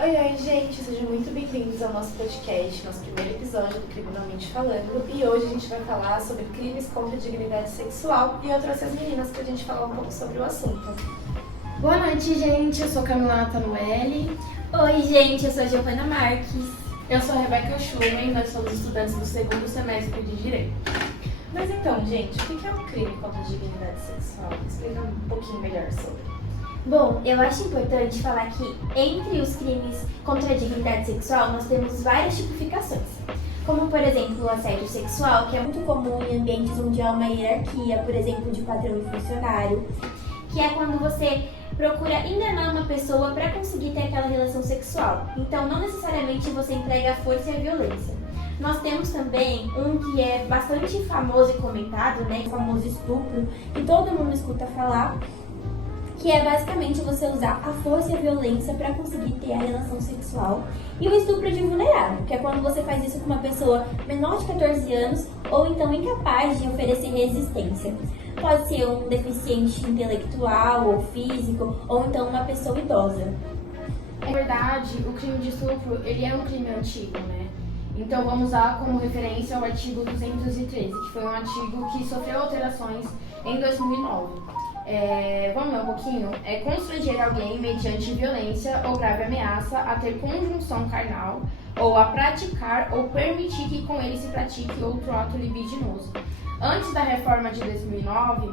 Oi, oi, gente, sejam muito bem-vindos ao nosso podcast, nosso primeiro episódio do Criminalmente Falando. E hoje a gente vai falar sobre crimes contra a dignidade sexual e eu trouxe as meninas pra gente falar um pouco sobre o assunto. Boa noite, gente, eu sou Camila Natanoeli. Oi, gente, eu sou a Giovana Marques. Eu sou a Rebeca Schumann, nós somos estudantes do segundo semestre de Direito. Mas então, gente, o que é um crime contra a dignidade sexual? Explica um pouquinho melhor sobre. Bom, eu acho importante falar que entre os crimes contra a dignidade sexual nós temos várias tipificações. Como, por exemplo, o assédio sexual, que é muito comum em ambientes onde há uma hierarquia, por exemplo, de patrão e funcionário, que é quando você procura enganar uma pessoa para conseguir ter aquela relação sexual. Então, não necessariamente você emprega a força e a violência. Nós temos também um que é bastante famoso e comentado, né, o famoso estupro, que todo mundo escuta falar, que é basicamente você usar a força e a violência para conseguir ter a relação sexual. E o estupro de vulnerável, que é quando você faz isso com uma pessoa menor de 14 anos ou então incapaz de oferecer resistência. Pode ser um deficiente intelectual ou físico, ou então uma pessoa idosa. Na verdade, o crime de estupro, ele é um crime antigo, né? Então vamos usar como referência o artigo 213, que foi um artigo que sofreu alterações em 2009. Vamos ver um pouquinho? Constranger alguém mediante violência ou grave ameaça a ter conjunção carnal ou a praticar ou permitir que com ele se pratique outro ato libidinoso. Antes da reforma de 2009,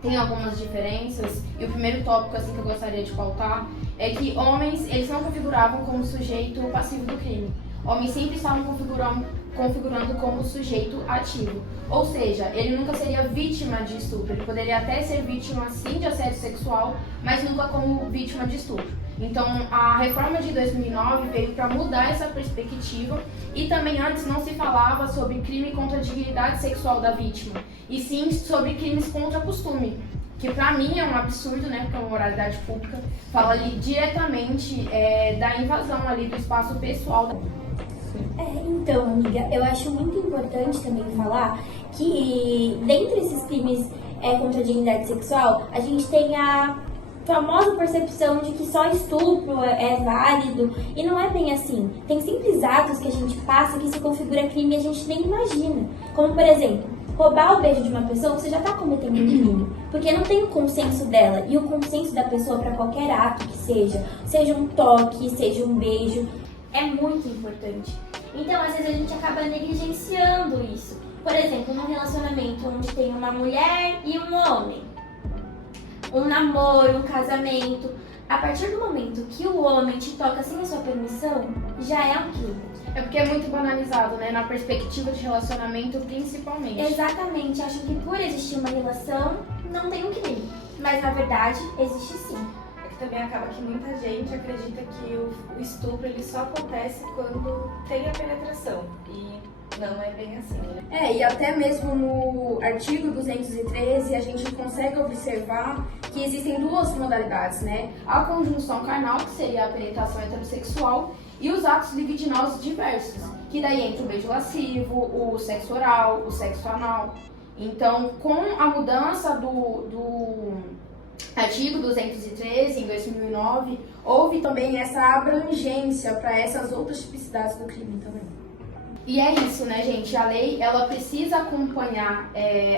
tem algumas diferenças, e o primeiro tópico assim, que eu gostaria de pautar é que homens eles não configuravam como sujeito passivo do crime. Homens sempre estavam configurando como sujeito ativo. Ou seja, ele nunca seria vítima de estupro. Ele poderia até ser vítima, sim, de assédio sexual, mas nunca como vítima de estupro. Então, a reforma de 2009 veio para mudar essa perspectiva e também antes não se falava sobre crime contra a dignidade sexual da vítima, e sim sobre crimes contra costume, que pra mim é um absurdo, né, porque é uma moralidade pública, fala ali diretamente da invasão ali do espaço pessoal da Então, amiga, eu acho muito importante também falar que dentre esses crimes contra a dignidade sexual, a gente tem a famosa percepção de que só estupro é válido, e não é bem assim. Tem simples atos que a gente passa que se configura crime e a gente nem imagina. Como, por exemplo, roubar o beijo de uma pessoa, você já está cometendo um crime, porque não tem o consenso dela, e o consenso da pessoa para qualquer ato que seja um toque, seja um beijo, é muito importante. Então, às vezes a gente acaba negligenciando isso. Por exemplo, num relacionamento onde tem uma mulher e um homem, um namoro, um casamento, a partir do momento que o homem te toca sem a sua permissão, já é um crime. É porque é muito banalizado, né? Na perspectiva de relacionamento, principalmente. Exatamente. Acham que por existir uma relação, não tem um crime. Mas, na verdade, existe sim. É que também acaba que muita gente acredita que o estupro ele só acontece quando tem a penetração. E não é bem assim, né? E até mesmo no artigo 213 a gente consegue observar que existem duas modalidades, né? A conjunção carnal, que seria a penetração heterossexual, e os atos libidinosos diversos, que daí entra o beijo lascivo, o sexo oral, o sexo anal. Então, com a mudança do artigo 213, em 2009, houve também essa abrangência para essas outras tipicidades do crime também. E é isso, né, gente? A lei, ela precisa acompanhar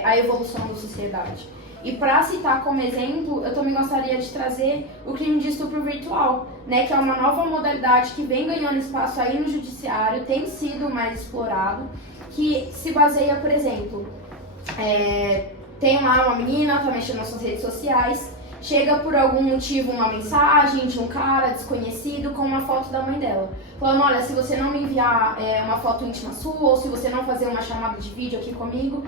a evolução da sociedade. E para citar como exemplo, eu também gostaria de trazer o crime de estupro virtual, né, que é uma nova modalidade que vem ganhando espaço aí no judiciário, tem sido mais explorado, que se baseia, por exemplo, tem lá uma menina, tá mexendo nas suas redes sociais, chega por algum motivo uma mensagem de um cara desconhecido com uma foto da mãe dela, falando, olha, se você não me enviar uma foto íntima sua, ou se você não fazer uma chamada de vídeo aqui comigo,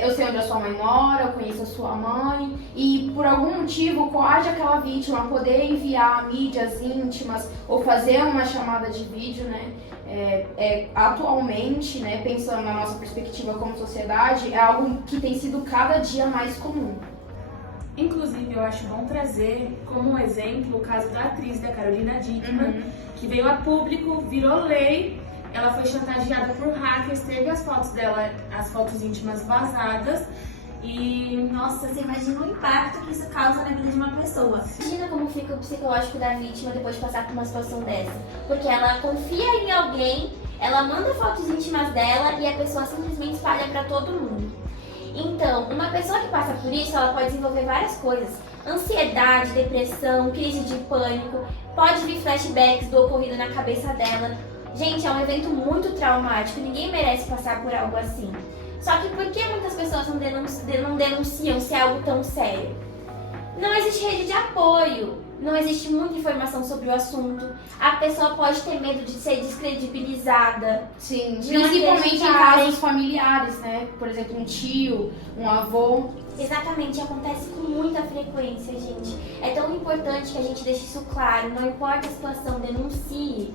eu sei onde a sua mãe mora, eu conheço a sua mãe, e por algum motivo coage aquela vítima a poder enviar mídias íntimas ou fazer uma chamada de vídeo, né? Atualmente, né, pensando na nossa perspectiva como sociedade, é algo que tem sido cada dia mais comum. Inclusive, eu acho bom trazer como exemplo o caso da atriz, da Carolina Dickmann, que veio a público, virou lei, ela foi chantageada por hackers, teve as fotos dela, as fotos íntimas vazadas, E, nossa, Você imagina o impacto que isso causa na vida de uma pessoa. Imagina como fica o psicológico da vítima depois de passar por uma situação dessa. Porque ela confia em alguém, ela manda fotos íntimas dela e a pessoa simplesmente espalha pra todo mundo. Então, uma pessoa que passa por isso, ela pode desenvolver várias coisas. Ansiedade, depressão, crise de pânico, pode vir flashbacks do ocorrido na cabeça dela. Gente, é um evento muito traumático, ninguém merece passar por algo assim. Só que por que muitas pessoas não denunciam se é algo tão sério? Não existe rede de apoio, não existe muita informação sobre o assunto. A pessoa pode ter medo de ser descredibilizada. Sim, De não principalmente em acreditarem. casos familiares, né? Por exemplo, um tio, um avô. Exatamente, acontece com muita frequência, gente. É tão importante que a gente deixe isso claro, não importa a situação, denuncie.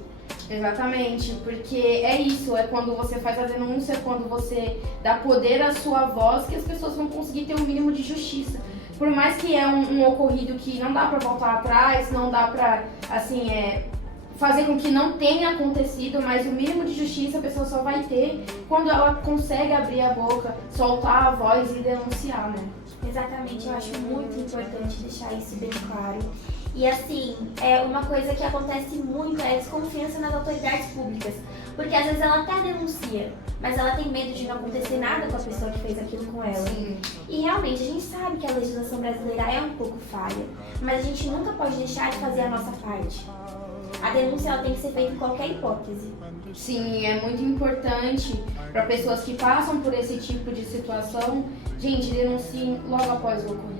Exatamente, porque é isso, é quando você faz a denúncia, quando você dá poder à sua voz, que as pessoas vão conseguir ter um mínimo de justiça. Por mais que é um ocorrido que não dá pra voltar atrás, não dá pra, assim, fazer com que não tenha acontecido, mas o mínimo de justiça a pessoa só vai ter quando ela consegue abrir a boca, soltar a voz e denunciar, né? Exatamente, eu acho muito importante deixar isso bem claro. E assim, é uma coisa que acontece muito é a desconfiança nas autoridades públicas. Porque às vezes ela até denuncia, mas ela tem medo de não acontecer nada com a pessoa que fez aquilo com ela. Sim. E realmente, a gente sabe que a legislação brasileira é um pouco falha, mas a gente nunca pode deixar de fazer a nossa parte. A denúncia ela tem que ser feita em qualquer hipótese. Sim, é muito importante para pessoas que passam por esse tipo de situação, gente, denunciem logo após o ocorrido.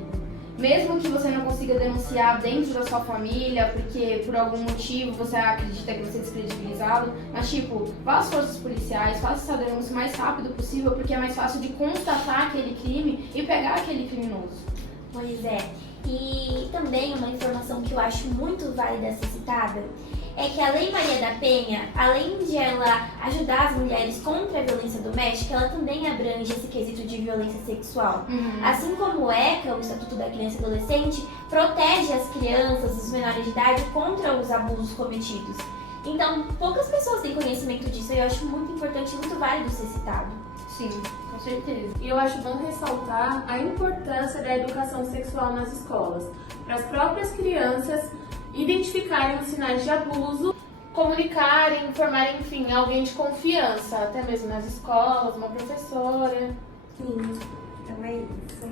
Mesmo que você não consiga denunciar dentro da sua família, porque por algum motivo você acredita que vai ser descredibilizado, mas tipo, vá às forças policiais, faça essa denúncia o mais rápido possível, porque é mais fácil de constatar aquele crime e pegar aquele criminoso. Pois é. E também uma informação que eu acho muito válida a ser citada é que a Lei Maria da Penha, além de ela ajudar as mulheres contra a violência doméstica, ela também abrange esse quesito de violência sexual. Assim como o ECA, o Estatuto da Criança e Adolescente, protege as crianças, os menores de idade, contra os abusos cometidos. Então, poucas pessoas têm conhecimento disso e eu acho muito importante e muito válido ser citado. Sim, com certeza. E eu acho bom ressaltar a importância da educação sexual nas escolas, para as próprias crianças identificarem os sinais de abuso, Comunicarem, informarem, enfim, alguém de confiança, até mesmo nas escolas, uma professora. Sim, então é isso.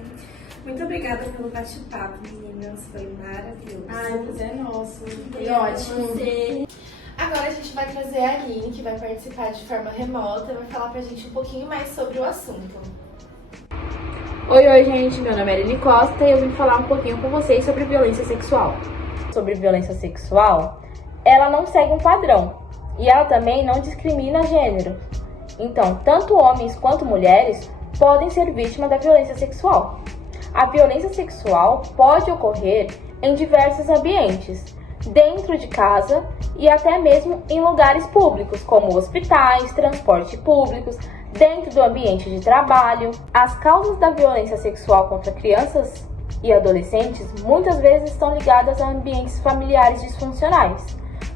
Muito obrigada pelo bate-papo, meninas. Foi maravilhoso. Ai, pois é nosso. Foi Ótimo. ótimo. Agora a gente vai trazer a Aline, que vai participar de forma remota, vai falar pra gente um pouquinho mais sobre o assunto. Oi, gente, meu nome é Aline Costa e eu vim falar um pouquinho com vocês sobre violência sexual. Sobre violência sexual, ela não segue um padrão e ela também não discrimina gênero. Então, tanto homens quanto mulheres podem ser vítimas da violência sexual. A violência sexual pode ocorrer em diversos ambientes, dentro de casa e até mesmo em lugares públicos, como hospitais, transportes públicos, dentro do ambiente de trabalho. As causas da violência sexual contra crianças e adolescentes muitas vezes estão ligadas a ambientes familiares disfuncionais,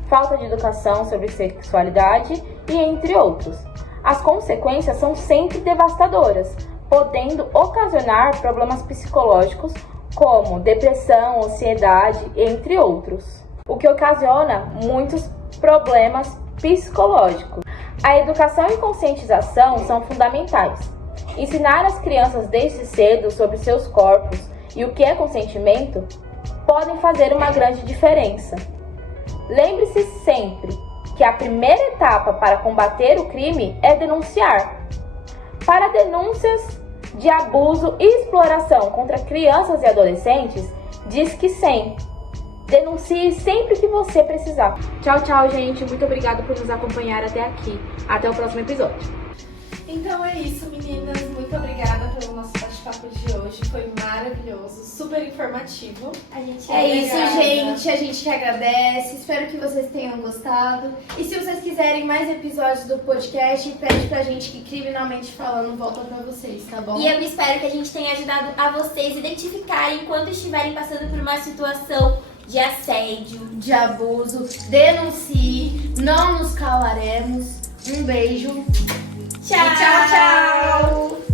falta de educação sobre sexualidade e entre outros. As consequências são sempre devastadoras, podendo ocasionar problemas psicológicos como depressão, ansiedade, entre outros, o que ocasiona muitos problemas psicológicos. A educação e conscientização são fundamentais. Ensinar as crianças desde cedo sobre seus corpos e o que é consentimento podem fazer uma grande diferença. Lembre-se sempre que a primeira etapa para combater o crime é denunciar. Para denúncias de abuso e exploração contra crianças e adolescentes, Disque 100. Denuncie sempre que você precisar. Tchau, tchau, gente. Muito obrigada por nos acompanhar até aqui. Até o próximo episódio. Então é isso, meninas. Muito obrigada pelo nosso bate-papo de hoje. Foi maravilhoso, super informativo. A gente É isso, Obrigada. gente. A gente que agradece. Espero que vocês tenham gostado. E se vocês quiserem mais episódios do podcast, pede pra gente que Criminalmente Falando volta pra vocês, tá bom? E eu espero que a gente tenha ajudado a vocês identificarem quando estiverem passando por uma situação de assédio. De abuso, denuncie, não nos calaremos. Um beijo. Tchau, E tchau, tchau!